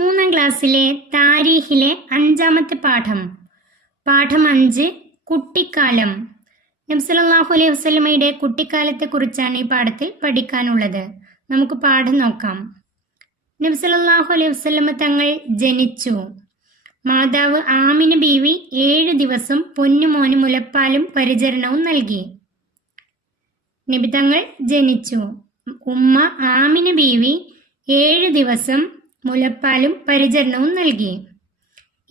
മൂന്നാം ക്ലാസ്സിലെ താരീഖിലെ 5-ാമത്തെ പാഠം 5 കുട്ടിക്കാലം. നബി സല്ലല്ലാഹു അലൈഹി വസല്ലമയുടെ കുട്ടിക്കാലത്തെ കുറിച്ചാണ് ഈ പാഠത്തിൽ പഠിക്കാനുള്ളത്. നമുക്ക് പാഠം നോക്കാം. നബി സല്ലല്ലാഹു അലൈഹി വസല്ലമ തങ്ങൾ ജനിച്ചു. മാതാവ് ആമിന ബീവി 7 ദിവസം പൊന്നുമോന് മുലപ്പാലും പരിചരണവും നൽകി. നബി തങ്ങൾ ജനിച്ചു. ഉമ്മ ആമിന ബീവി 7 ദിവസം മുലപ്പാലും പരിചരണവും നൽകി.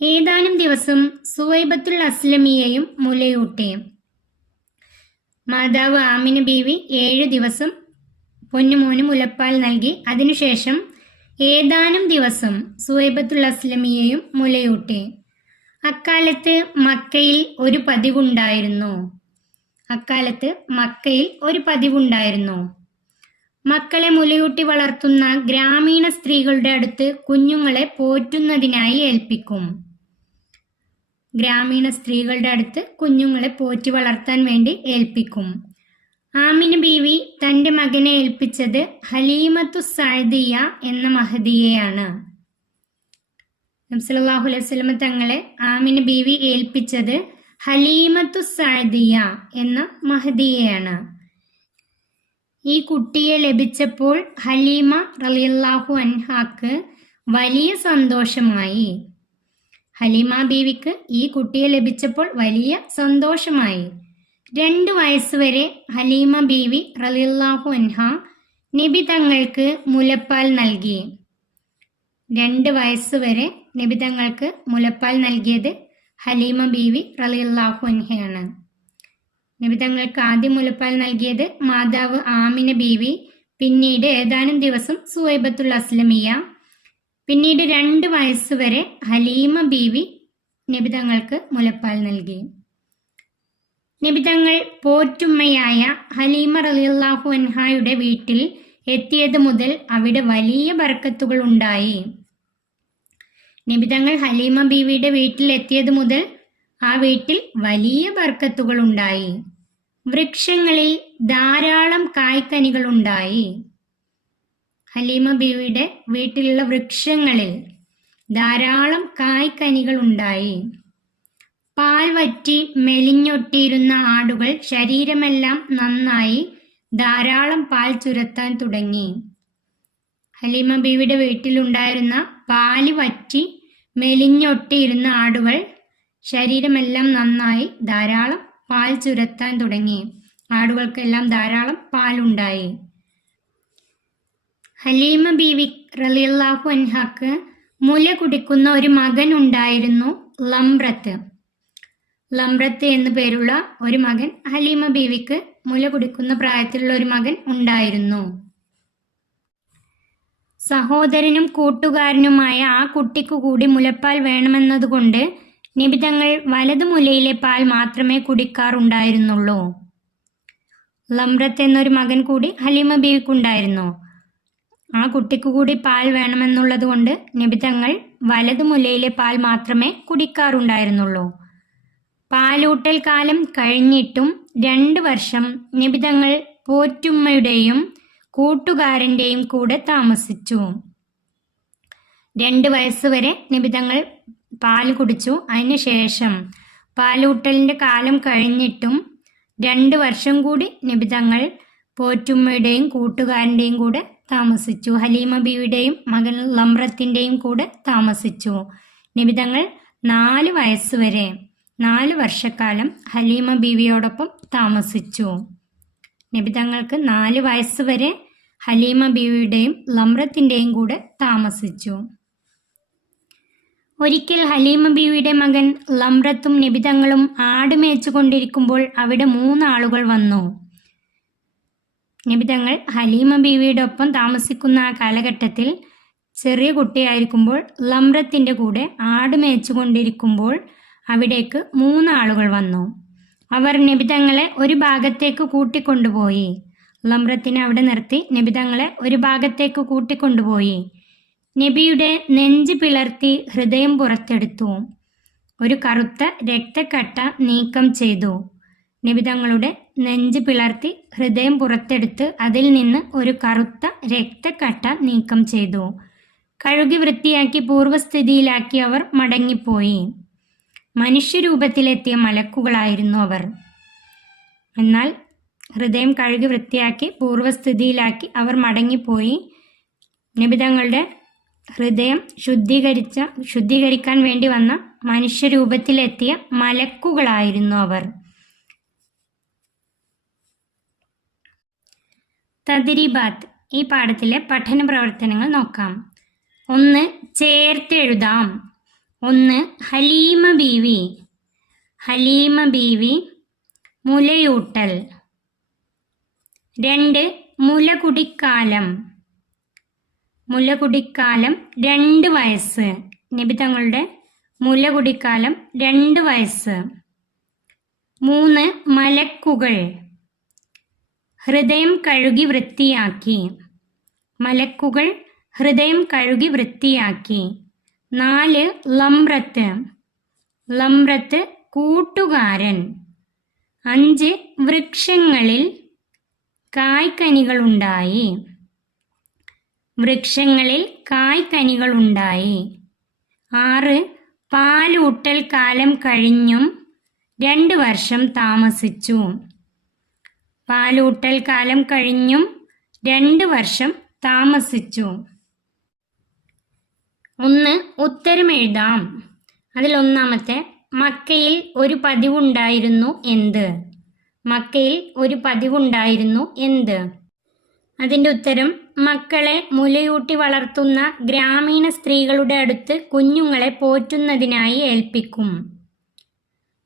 ഏതാനും ദിവസം സുവൈബത്തുൽ അസ്ലമിയെയും മുലയൂട്ടി. മാതാവ് ആമിന ബീവി 7 ദിവസം പൊന്നുമോന് മുലപ്പാൽ നൽകി. അതിനുശേഷം ഏതാനും ദിവസം സുവൈബത്തുൽ അസ്ലമിയെയും മുലയൂട്ടി. അക്കാലത്ത് മക്കയിൽ ഒരു പതിവുണ്ടായിരുന്നു. മക്കളെ മുലയൂട്ടി വളർത്തുന്ന ഗ്രാമീണ സ്ത്രീകളുടെ അടുത്ത് കുഞ്ഞുങ്ങളെ പോറ്റുന്നതിനായി ഏൽപ്പിക്കും. പോറ്റി വളർത്താൻ വേണ്ടി ഏൽപ്പിക്കും. ആമിന ബീവി തന്റെ മകനെ ഏൽപ്പിച്ചത് ഹലീമത്തു സഅദിയ എന്ന മഹദിയെയാണ്. നബി സല്ലല്ലാഹു അലൈഹി വസല്ലം തങ്ങളെ ആമിന ബീവി ഏൽപ്പിച്ചത് ഹലീമത്തു സഅദിയ എന്ന മഹദിയെയാണ്. ഈ കുട്ടിയെ ലഭിച്ചപ്പോൾ ഹലീമ റളിയല്ലാഹു അൻഹാക്ക് വലിയ സന്തോഷമായി. ഹലീമ ബീവിക്ക് ഈ കുട്ടിയെ ലഭിച്ചപ്പോൾ വലിയ സന്തോഷമായി. 2 വയസ്സുവരെ ഹലീമ ബീവി റളിയല്ലാഹു അൻഹ നബി തങ്ങൾക്ക് മുലപ്പാൽ നൽകി. 2 വയസ്സുവരെ നബി തങ്ങൾക്ക് മുലപ്പാൽ നൽകിയത് ഹലീമ ബീവി റളിയല്ലാഹു അൻഹയാണ്. നബി തങ്ങൾക്ക് ആദ്യം മുലപ്പാൽ നൽകിയത് മാതാവ് ആമിന ബീവി, പിന്നീട് ഏതാനും ദിവസം സുവൈബത്തുൽ അസ്ലമിയ, പിന്നീട് 2 വയസ്സുവരെ ഹലീമ ബീവി നബി തങ്ങൾക്ക് മുലപ്പാൽ നൽകി. നബി തങ്ങൾ പോറ്റുമ്മയായ ഹലീമ റളിയല്ലാഹു അൻഹായുടെ വീട്ടിൽ എത്തിയത് മുതൽ അവിടെ വലിയ ബർക്കത്തുകൾ ഉണ്ടായി. നബി തങ്ങൾ ഹലീമ ബീവിയുടെ വീട്ടിൽ എത്തിയത് മുതൽ ആ വീട്ടിൽ വലിയ ബർക്കത്തുകൾ ഉണ്ടായി. വൃക്ഷങ്ങളിൽ ധാരാളം കായ്ക്കനികൾ ഉണ്ടായി. ഹലീമ ബീവിയുടെ വീട്ടിലുള്ള വൃക്ഷങ്ങളിൽ ധാരാളം കായ്ക്കനികൾ ഉണ്ടായി. പാൽ വറ്റി മെലിഞ്ഞൊട്ടിയിരുന്ന ആടുകൾ ശരീരമെല്ലാം നന്നായി ധാരാളം പാൽ ചുരത്താൻ തുടങ്ങി. ഹലീമ ബീവിയുടെ വീട്ടിലുണ്ടായിരുന്ന പാല് വറ്റി മെലിഞ്ഞൊട്ടിയിരുന്ന ആടുകൾ ശരീരമെല്ലാം നന്നായി ധാരാളം പാൽ ചുരത്താൻ തുടങ്ങി. ആടുകൾക്കെല്ലാം ധാരാളം പാലുണ്ടായി. ഹലീമ ബീവി റളിയല്ലാഹു അൻഹാക്ക് മുല കുടിക്കുന്ന ഒരു മകൻ ഉണ്ടായിരുന്നു, ലംറത്ത് എന്നു പേരുള്ള ഒരു മകൻ. ഹലീമ ബീവിക്ക് മുല കുടിക്കുന്ന പ്രായത്തിലുള്ള ഒരു മകൻ ഉണ്ടായിരുന്നു. സഹോദരനും കൂട്ടുകാരനുമായ ആ കുട്ടിക്കു കൂടി മുലപ്പാൽ വേണമെന്നതുകൊണ്ട് നബി തങ്ങൾ വലതു മുലയിലെ പാൽ മാത്രമേ കുടിക്കാറുണ്ടായിരുന്നുള്ളൂ. ലംറത്ത് എന്നൊരു മകൻ കൂടി ഹലീമ ബീവിക്കുണ്ടായിരുന്നു. ആ കുട്ടിക്കു കൂടി പാൽ വേണമെന്നുള്ളത് കൊണ്ട് നബി തങ്ങൾ വലതു മുലയിലെ പാൽ മാത്രമേ കുടിക്കാറുണ്ടായിരുന്നുള്ളൂ. പാലൂട്ടൽ കാലം കഴിഞ്ഞിട്ടും 2 വർഷം നബി തങ്ങൾ പോറ്റുമ്മയുടെയും കൂട്ടുകാരൻ്റെയും കൂടെ താമസിച്ചു. 2 വയസ്സുവരെ നബി തങ്ങൾ പാൽ കുടിച്ചു. അതിനുശേഷം പാലൂട്ടലിൻ്റെ കാലം കഴിഞ്ഞിട്ടും 2 വർഷം കൂടി നബി തങ്ങൾ പോറ്റുമ്മയുടെയും കൂട്ടുകാരൻ്റെയും കൂടെ താമസിച്ചു. ഹലീമ ബീവിയുടെയും മകൻ ലംറത്തിൻ്റെയും കൂടെ താമസിച്ചു. നബി തങ്ങൾ 4 വയസ്സുവരെ 4 വർഷക്കാലം ഹലീമ ബീവിയോടൊപ്പം താമസിച്ചു. നബി തങ്ങൾക്ക് 4 വയസ്സുവരെ ഹലീമ ബീവിയുടെയും ലംറത്തിൻ്റെയും കൂടെ താമസിച്ചു. ഒരിക്കൽ ഹലീമ ബീവിയുടെ മകൻ ലംറത്തും നബി തങ്ങളും ആട് മേച്ചുകൊണ്ടിരിക്കുമ്പോൾ അവിടെ 3 ആളുകൾ വന്നു. നബി തങ്ങൾ ഹലീമ ബീവിയുടെ ഒപ്പം താമസിക്കുന്ന ആ കാലഘട്ടത്തിൽ ചെറിയ കുട്ടിയായിരിക്കുമ്പോൾ ലംറത്തിൻ്റെ കൂടെ ആട് മേച്ചുകൊണ്ടിരിക്കുമ്പോൾ അവിടേക്ക് 3 ആളുകൾ വന്നു. അവർ നബി തങ്ങളെ ഒരു ഭാഗത്തേക്ക് കൂട്ടിക്കൊണ്ടുപോയി. ലംറത്തിനെ അവിടെ നിർത്തി നബി തങ്ങളെ ഒരു ഭാഗത്തേക്ക് കൂട്ടിക്കൊണ്ടുപോയി. നബിയുടെ നെഞ്ച് പിളർത്തി ഹൃദയം പുറത്തെടുത്തു. ഒരു കറുത്ത രക്തക്കട്ട നീക്കം ചെയ്തു. നബി തങ്ങളുടെ നെഞ്ച് പിളർത്തി ഹൃദയം പുറത്തെടുത്ത് അതിൽ നിന്ന് ഒരു കറുത്ത രക്തക്കട്ട നീക്കം ചെയ്തു. കഴുകി വൃത്തിയാക്കി പൂർവ്വസ്ഥിതിയിലാക്കി അവർ മടങ്ങിപ്പോയി. മനുഷ്യരൂപത്തിലെത്തിയ മലക്കുകളായിരുന്നു അവർ. എന്നാൽ ഹൃദയം കഴുകി വൃത്തിയാക്കി പൂർവ്വസ്ഥിതിയിലാക്കി അവർ മടങ്ങിപ്പോയി. നബി തങ്ങളുടെ ഹൃദയം ശുദ്ധീകരിക്കാൻ വേണ്ടി വന്ന മനുഷ്യരൂപത്തിലെത്തിയ മലക്കുകളായിരുന്നു അവർ. തദ്രീബാത്ത്, ഈ പാഠത്തിലെ പഠന പ്രവർത്തനങ്ങൾ നോക്കാം. 1. ചേർത്തെഴുതാം. 1. ഹലീമ ബീവി. ഹലീമ ബീവി മുലയൂട്ടൽ. 2. മുലകുടിക്കാലം. മുലകുടിക്കാലം 2 വയസ്സ്. നബി തങ്ങളുടെ മുലകുടിക്കാലം 2 വയസ്സ്. 3. മലക്കുകൾ. ഹൃദയം കഴുകി വൃത്തിയാക്കി. മലക്കുകൾ ഹൃദയം കഴുകി വൃത്തിയാക്കി. 4. ലംറത്ത്. ലംറത്ത് കൂട്ടുകാരൻ. 5. വൃക്ഷങ്ങളിൽ കായ്കനികളുണ്ടായി. വൃക്ഷങ്ങളിൽ കായ്കനികളുണ്ടായി. 6. പാലൂട്ടൽ കാലം കഴിഞ്ഞും 2 വർഷം താമസിച്ചു. പാലൂട്ടൽ കാലം കഴിഞ്ഞും 2 വർഷം താമസിച്ചു. 1. ഉത്തരം എഴുതാം. അതിൽ ഒന്നാമത്തെ, മക്കയിൽ ഒരു പതിവുണ്ടായിരുന്നു എന്ത്? മക്കയിൽ ഒരു പതിവുണ്ടായിരുന്നു എന്ത്? അതിൻ്റെ ഉത്തരം, മക്കളെ മുലയൂട്ടി വളർത്തുന്ന ഗ്രാമീണ സ്ത്രീകളുടെ അടുത്ത് കുഞ്ഞുങ്ങളെ പോറ്റുന്നതിനായി ഏൽപ്പിക്കും.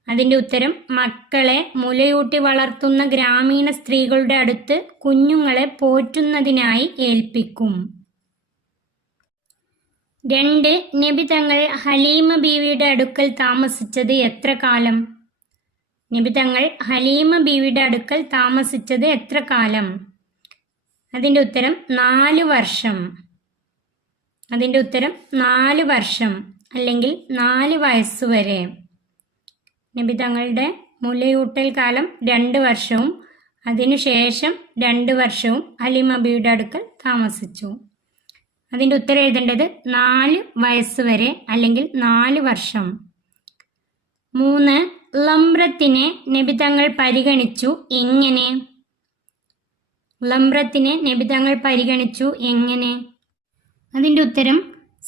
അതിൻ്റെ ഉത്തരം, മക്കളെ മുലയൂട്ടി വളർത്തുന്ന ഗ്രാമീണ സ്ത്രീകളുടെ അടുത്ത് കുഞ്ഞുങ്ങളെ പോറ്റുന്നതിനായി ഏൽപ്പിക്കും. 2. നബി തങ്ങൾ ഹലീമ ബീവിയുടെ അടുക്കൽ താമസിച്ചത് എത്ര കാലം? നബി തങ്ങൾ ഹലീമ ബീവിയുടെ അടുക്കൽ താമസിച്ചത് എത്ര കാലം? അതിൻ്റെ ഉത്തരം 4 വർഷം. അതിൻ്റെ ഉത്തരം 4 വർഷം അല്ലെങ്കിൽ 4 വയസ്സുവരെ. നബി തങ്ങളുടെ മുലയൂട്ടൽ കാലം 2 വർഷവും അതിനുശേഷം 2 വർഷവും ഹലീമ ബീവിയുടെ അടുക്കൽ താമസിച്ചു. അതിൻ്റെ ഉത്തരം എഴുതേണ്ടത് 4 വയസ്സുവരെ അല്ലെങ്കിൽ 4 വർഷം. 3. ലംറത്തിനെ നബി തങ്ങൾ പരിഗണിച്ചു എങ്ങനെ? ലംറത്തിനെ നബി തങ്ങൾ പരിഗണിച്ചു എങ്ങനെ? അതിൻ്റെ ഉത്തരം,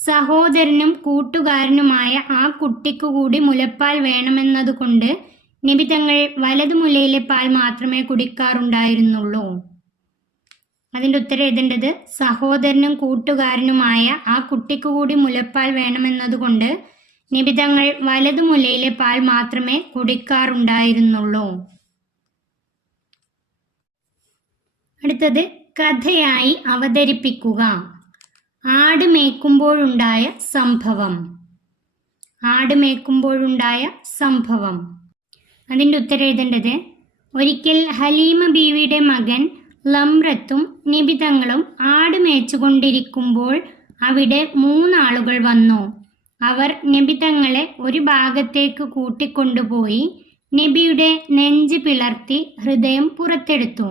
സഹോദരനും കൂട്ടുകാരനുമായ ആ കുട്ടിക്കു കൂടി മുലപ്പാൽ വേണമെന്നതുകൊണ്ട് നബി തങ്ങൾ വലതുമുലയിലെ പാൽ മാത്രമേ കുടിക്കാറുണ്ടായിരുന്നുള്ളൂ. അതിൻ്റെ ഉത്തരം എഴുതേണ്ടത്, സഹോദരനും കൂട്ടുകാരനുമായ ആ കുട്ടിക്കു കൂടി മുലപ്പാൽ വേണമെന്നതുകൊണ്ട് നബി തങ്ങൾ വലതുമുലയിലെ പാൽ മാത്രമേ കുടിക്കാറുണ്ടായിരുന്നുള്ളൂ. അടുത്തത്, കഥയായി അവതരിപ്പിക്കുക. ആട് മേയ്ക്കുമ്പോഴുണ്ടായ സംഭവം. ആട് മേയ്ക്കുമ്പോഴുണ്ടായ സംഭവം. അതിൻ്റെ ഉത്തരം എഴുതേണ്ടത്, ഒരിക്കൽ ഹലീമ ബീവിയുടെ മകൻ ലംറത്തും നബി തങ്ങളും ആട് മേച്ചുകൊണ്ടിരിക്കുമ്പോൾ അവിടെ 3 ആളുകൾ വന്നു. അവർ നബി തങ്ങളെ ഒരു ഭാഗത്തേക്ക് കൂട്ടിക്കൊണ്ടുപോയി നബിയുടെ നെഞ്ച് പിളർത്തി ഹൃദയം പുറത്തെടുത്തു.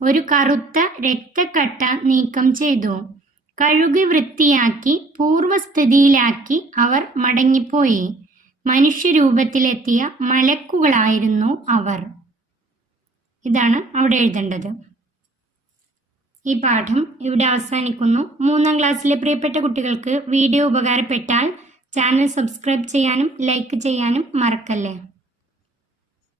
ഒരു കറുത്ത രക്തക്കട്ട നീക്കം ചെയ്തു. കഴുകി വൃത്തിയാക്കി പൂർവ്വസ്ഥിതിയിലാക്കി അവർ മടങ്ങിപ്പോയി. മനുഷ്യരൂപത്തിലെത്തിയ മലക്കുകളായിരുന്നു അവർ. ഇതാണ് അവിടെ എഴുതേണ്ടത്. ഈ പാഠം ഇവിടെ അവസാനിക്കുന്നു. 3ാം ക്ലാസ്സിലെ പ്രിയപ്പെട്ട കുട്ടികൾക്ക് വീഡിയോ ഉപകാരപ്പെട്ടാൽ ചാനൽ സബ്സ്ക്രൈബ് ചെയ്യാനും ലൈക്ക് ചെയ്യാനും മറക്കല്ലേ.